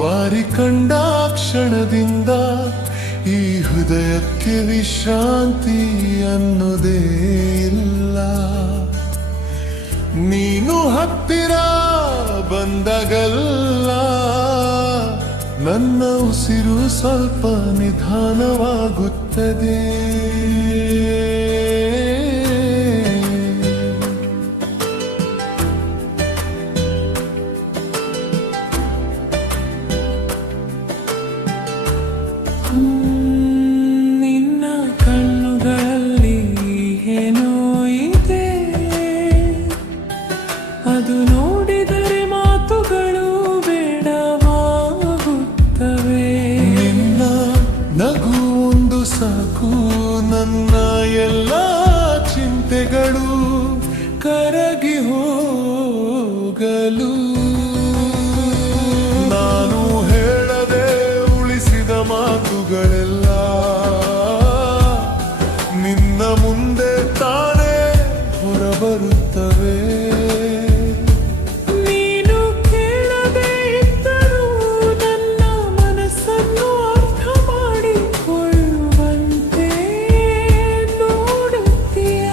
ಬಾರಿ ಕಂಡ ಕ್ಷಣದಿಂದ ಈ ಹೃದಯಕ್ಕೆ ವಿಶ್ರಾಂತಿ ಅನ್ನೋದೇ ಇಲ್ಲ. ನೀನು ಹತ್ತಿರ ಬಂದಾಗಲ್ಲ ನನ್ನ ಉಸಿರು ಸ್ವಲ್ಪ ನಿಧಾನವಾಗುತ್ತದೆ. ನಿನ್ನ ಕಣ್ಣುಗಳಲ್ಲಿ ಏನೋ ಇದೆ, ಅದು ನೋಡಿದರೆ ಮಾತುಗಳು ಬೇಡವಾಗುತ್ತವೆ. ನಿನ್ನ ನಗು ಒಂದು ಸಾಕು, ನನ್ನ ಎಲ್ಲ ಚಿಂತೆಗಳು ಕರಗಿ ಹೋಗಲು. ನಾನು ಹೇಳದೆ ಉಳಿಸಿದ ಮಾತುಗಳೆಲ್ಲ ನಿನ್ನ ಮುಂದೆ ತಾನೇ ಹೊರಬರುತ್ತವೆ. ನೀನು ಕೇಳದೆ ಇದ್ದರೂ ನನ್ನ ಮನಸ್ಸನ್ನು ಅರ್ಥ ಮಾಡಿಕೊಳ್ಳುವಂತೆ ನೋಡುತ್ತೀಯ.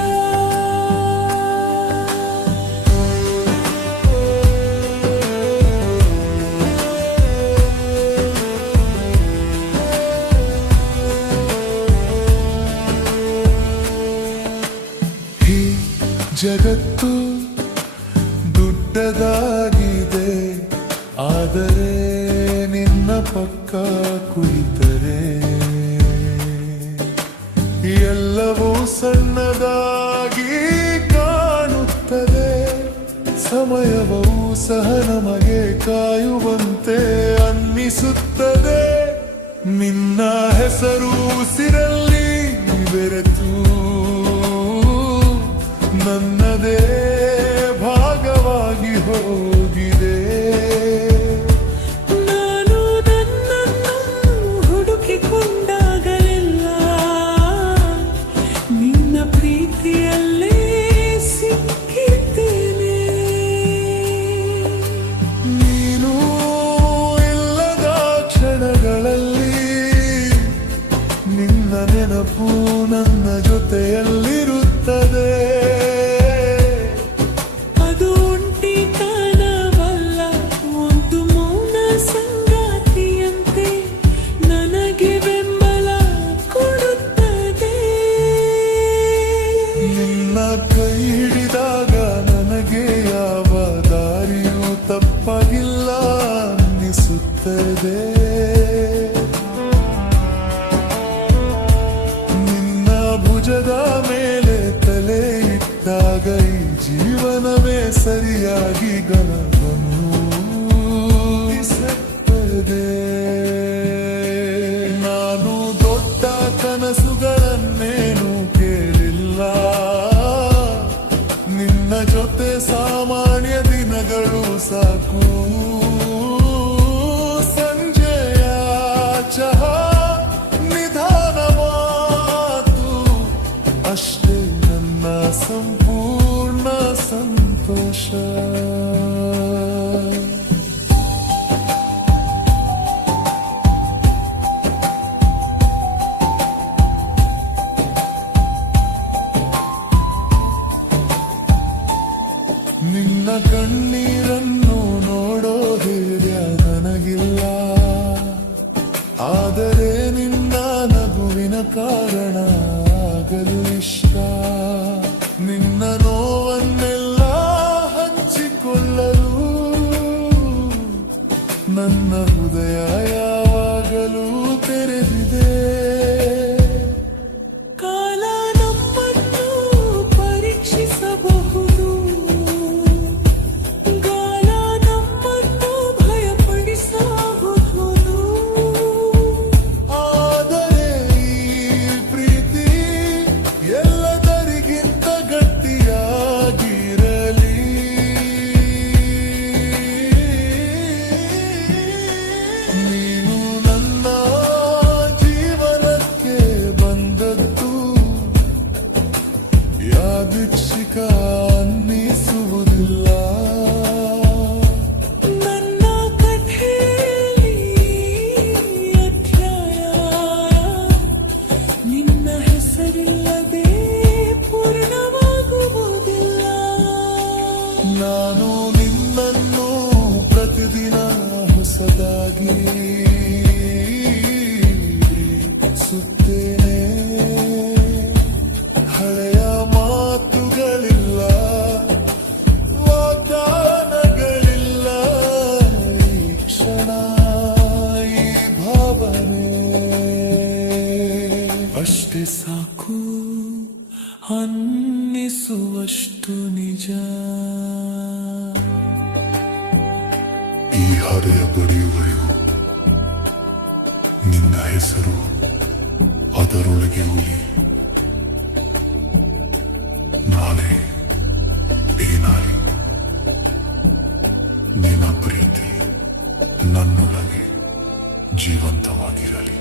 ಈ ಜಗತ್ತು ದೊಡ್ಡದಾಗಿದೆ, ಆದರೆ ನಿನ್ನ ಪಕ್ಕ ಕುಳಿತರೆ ಎಲ್ಲವೂ ಸಣ್ಣದಾಗಿ ಕಾಣುತ್ತದೆ. ಸಮಯವೂ ಸಹ ನಮಗೆ ಕಾಯುವಂತೆ ಅನ್ನಿಸುತ್ತದೆ. ನಿನ್ನ ಹೆಸರು ಉಸಿರಲ್ಲಿ ಬೆರೆತು ನನ್ನದೇ ಭಾಗವಾಗಿ ಹೋಗಿದೆ. ನಾನು ನನ್ನನ್ನು ಹುಡುಕಿಕೊಂಡಾಗಲೆಲ್ಲ ನಿನ್ನ ಪ್ರೀತಿಯಲ್ಲೇ ಸಿಕ್ಕಿದ್ದೇನೆ. ನೀನು ಇಲ್ಲದ ಕ್ಷಣಗಳಲ್ಲಿ ನಿನ್ನ ನೆನಪು ನನ್ನ ಜೊತೆಯಲ್ಲಿರುತ್ತದೆ. ಅದು ಒಂಟಿತನವಲ್ಲ, ಒಂದು ಮೌನ ಸಂಗಾತಿಯಂತೆ ನನಗೆ ಬೆಂಬಲ ಕೊಡುತ್ತದೆ. ನಿನ್ನ ಕೈ ಹಿಡಿದಾಗ ನನಗೆ ಯಾವ ದಾರಿಯೂ ತಪ್ಪಾಗಿಲ್ಲ ಅನ್ನಿಸುತ್ತದೆ. ನಿನ್ನ ಭುಜದ ಮೇಲೆ ತಲೆ ಇಟ್ಟಾಗ ಈ ಜೀವನವೇ ಸರಿಯಾಗಿ ಗಮನವನ್ನು ಇಸುತ್ತದೆ. ನಾನು ದೊಡ್ಡ ಕನಸುಗಳನ್ನೇನು ಕೇಳಿಲ್ಲ, ನಿನ್ನ ಜೊತೆ ಸಾಮಾನ್ಯ ದಿನಗಳು ಸಾಕು. ಸಂಜೆಯ ಚಹಾ, ನಿಧಾನ ಮಾತು, ಅಷ್ಟೇ ನನ್ನ ಸಂಪೂರ್ಣ ಸಂತೋಷ. ನಿನ್ನ ಕಣ್ಣೀರನ್ನು ನೋಡೋ ಧೈರ್ಯ ನನಗಿಲ್ಲ, ಆದರೆ ನಿನ್ನ ನಗುವಿನ ಕಾರಣ ಆಗಲು ಇಷ್ಟ. ನಿನ್ನ ನೋವನ್ನೆಲ್ಲ ಹಂಚಿಕೊಳ್ಳಲು ನನ್ನ ಹೃದಯ ಯಾವಾಗಲೂ ತೆರೆದಿದೆ. ಕಾಲ ನಮ್ಮನ್ನು ಪರೀಕ್ಷಿಸಬಹುದು, ಗಾಳ ನಮ್ಮನ್ನು ಭಯಪಡಿಸಬಹುದು, ಆದರೆ ಈ ಪ್ರೀತಿ ಎಲ್ಲದರಿಗಿಂತ ಗಟ್ಟಿಯಾಗಿರಲಿ. ನೀನು ನನ್ನ ಹೊಸದಾಗಿ ಸುತ್ತೇನೆ ಹಳೆಯ ಮಾತುಗಳಿಲ್ಲ ವಾಗ್ದಾನಗಳಿಲ್ಲ ಈ ಕ್ಷಣ ಈ ಭಾವನೆ ಅಷ್ಟೇ ಸಾಕು ಅನ್ನಿಸುವಷ್ಟು ನಿಜ. ಈ ಹರೆಯ ಬಡಿಯುವರೆಗೂ ನಿನ್ನ ಹೆಸರು ಅದರೊಳಗೆ ಉಳಿ. ನಾಳೆ ಏನಾಗಲಿ ನಿನ್ನ ಪ್ರೀತಿ ನನ್ನೊಳಗೆ ಜೀವಂತವಾಗಿರಲಿ.